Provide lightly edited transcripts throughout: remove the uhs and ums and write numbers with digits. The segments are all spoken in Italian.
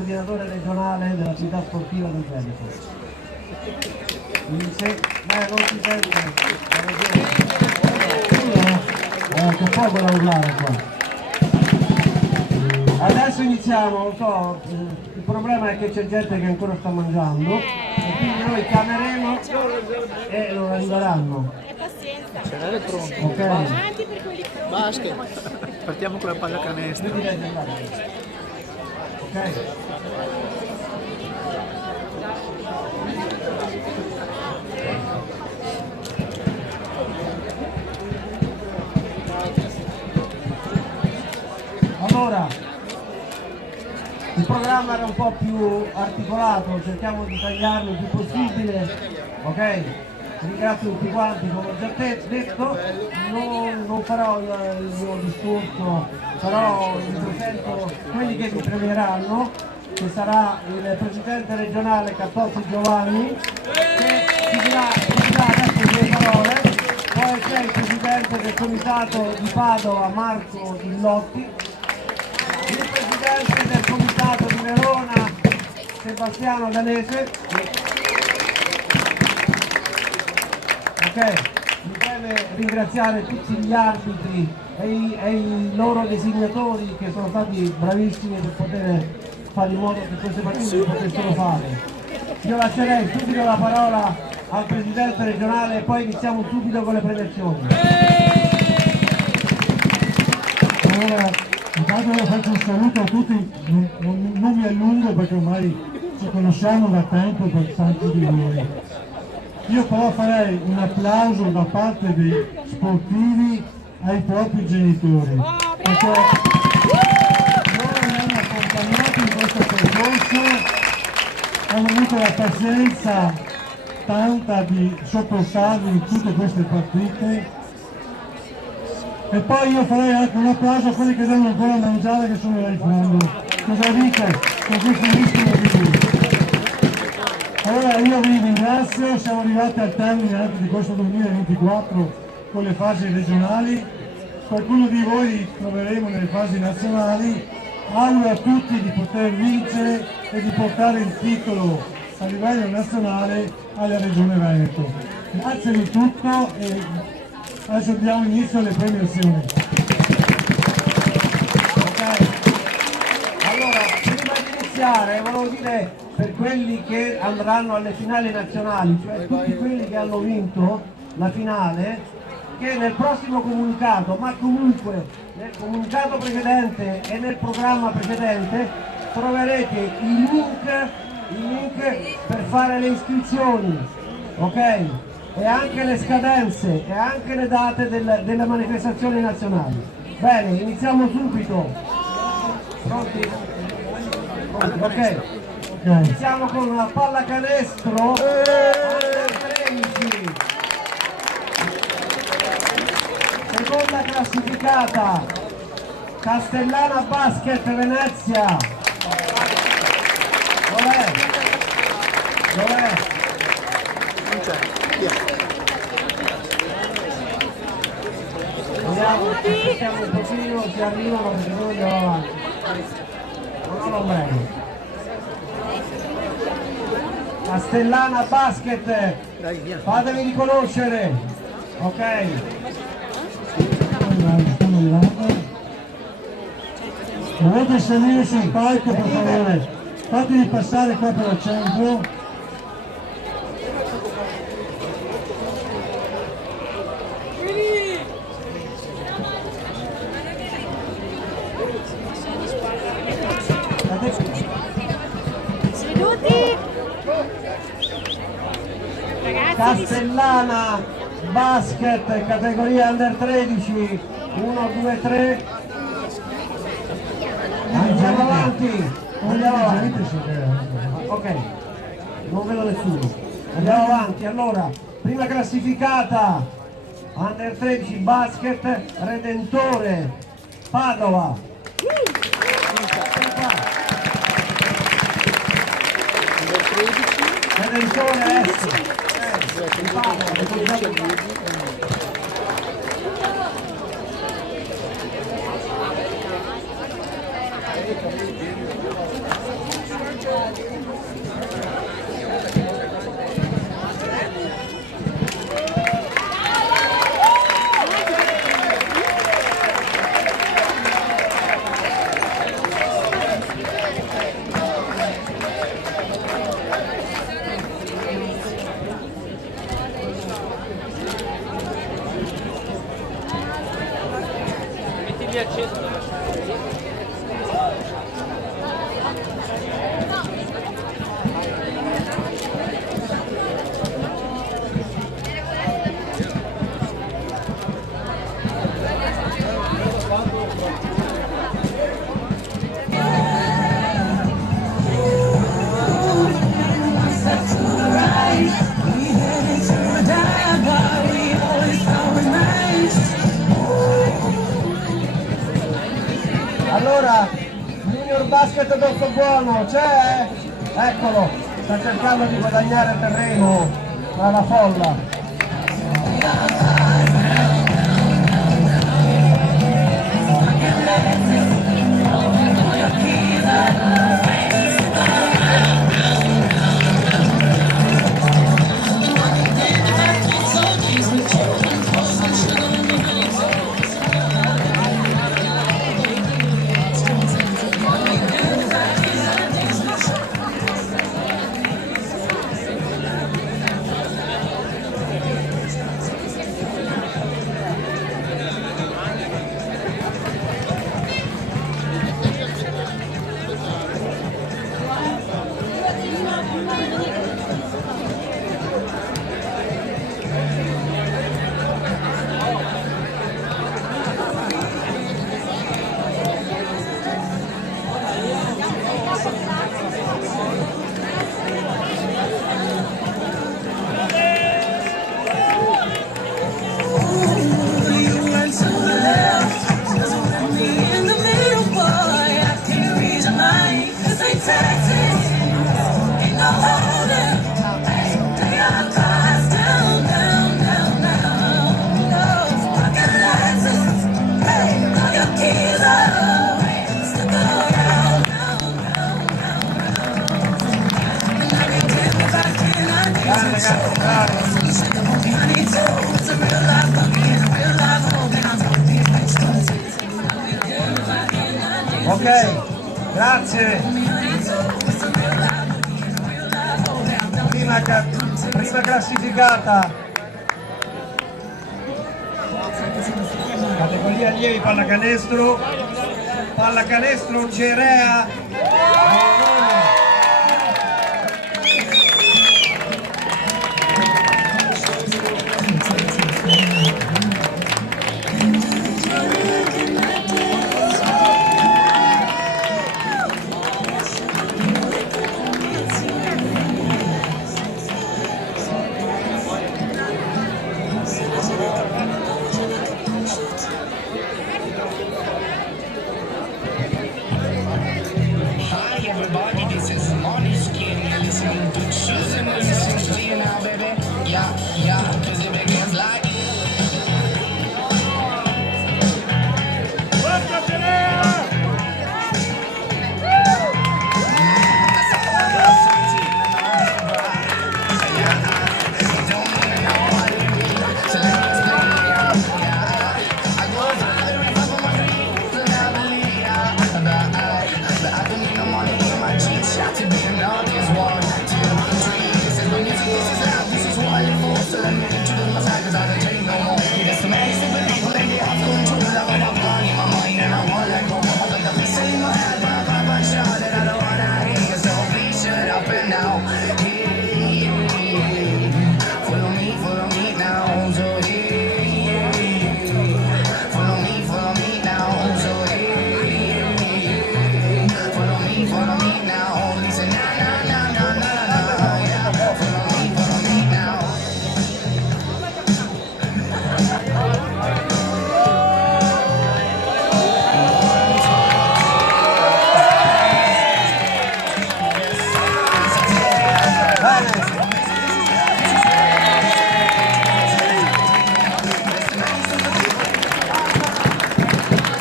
coordinatore regionale dell'attività sportiva del Veneto. Non si sente. Che poco da urlare qua. Adesso iniziamo, non so, il problema è che c'è gente che ancora sta mangiando e quindi noi chiameremo e non arriveranno. Pazienza. Ok? Avanti per quelli che... Basket. Partiamo con la pallacanestro. Io direi di andare. Ok? Allora, il programma era un po' più articolato, cerchiamo di tagliarlo il più possibile, ok? Ringrazio tutti quanti, come ho già detto, non farò il mio discorso, però vi presento quelli che mi premieranno, che sarà il presidente regionale Cattozzi Giovanni, che ci dirà adesso due parole, poi c'è il presidente del comitato di Padova Marco Illotti, il presidente del comitato di Verona Sebastiano Danese. Ok, mi preme ringraziare tutti gli arbitri e i loro designatori che sono stati bravissimi per poter fare in modo che queste partite si potessero fare. Io lascerei subito la parola al presidente regionale e poi iniziamo subito con le premiazioni. Allora, intanto faccio un saluto a tutti, non mi allungo perché ormai ci conosciamo da tempo per tanti di voi. Io però farei un applauso da parte dei sportivi ai propri genitori, perché loro mi hanno accompagnato in questo percorso, hanno avuto la pazienza tanta di sopportarmi in tutte queste partite. E poi io farei anche un applauso a quelli che devono ancora mangiare, che sono là in fondo. Cosa dite? Così finiscono di più. Allora io vi ringrazio, siamo arrivati al termine anche di questo 2024 con le fasi regionali. Qualcuno di voi troveremo nelle fasi nazionali. Auguro a tutti di poter vincere e di portare il titolo a livello nazionale alla Regione Veneto. Grazie di tutto e adesso diamo inizio alle premiazioni. Ok, allora prima di iniziare volevo dire per quelli che andranno alle finali nazionali, cioè tutti quelli che hanno vinto la finale, che nel prossimo comunicato, ma comunque nel comunicato precedente e nel programma precedente troverete i link per fare le iscrizioni, ok? E anche le scadenze e anche le date delle manifestazioni nazionali. Bene, iniziamo subito. Pronti? Ok. Iniziamo con una pallacanestro under 13. Seconda classificata Castellana Basket Venezia. Dov'è? Vediamo, aspettiamo un pochino, si arrivano perché noi andiamo avanti. Non prego. Castellana Basket, fatemi riconoscere, ok? Stanno arrivando. Dovete salire sul palco per favore, fatemi passare qua per il centro. Seduti! Ragazzi, Castellana Basket, categoria under 13, 1, 2, 3. Andiamo avanti. Ok, non vedo nessuno. Andiamo avanti. Allora, prima classificata under 13 basket, Redentore Padova. Redentore S. Adolfo Buono, c'è? Eccolo, sta cercando di guadagnare terreno tra la folla. Ok, grazie. Prima classificata. Categoria allievi pallacanestro Cerea.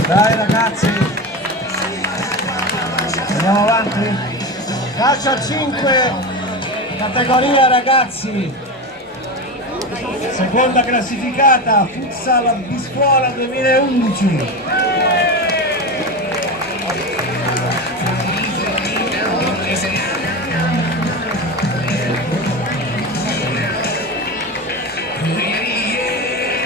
Dai ragazzi, andiamo avanti. Calcio a 5, categoria ragazzi. Seconda classificata, Futsal Biscuola 2011.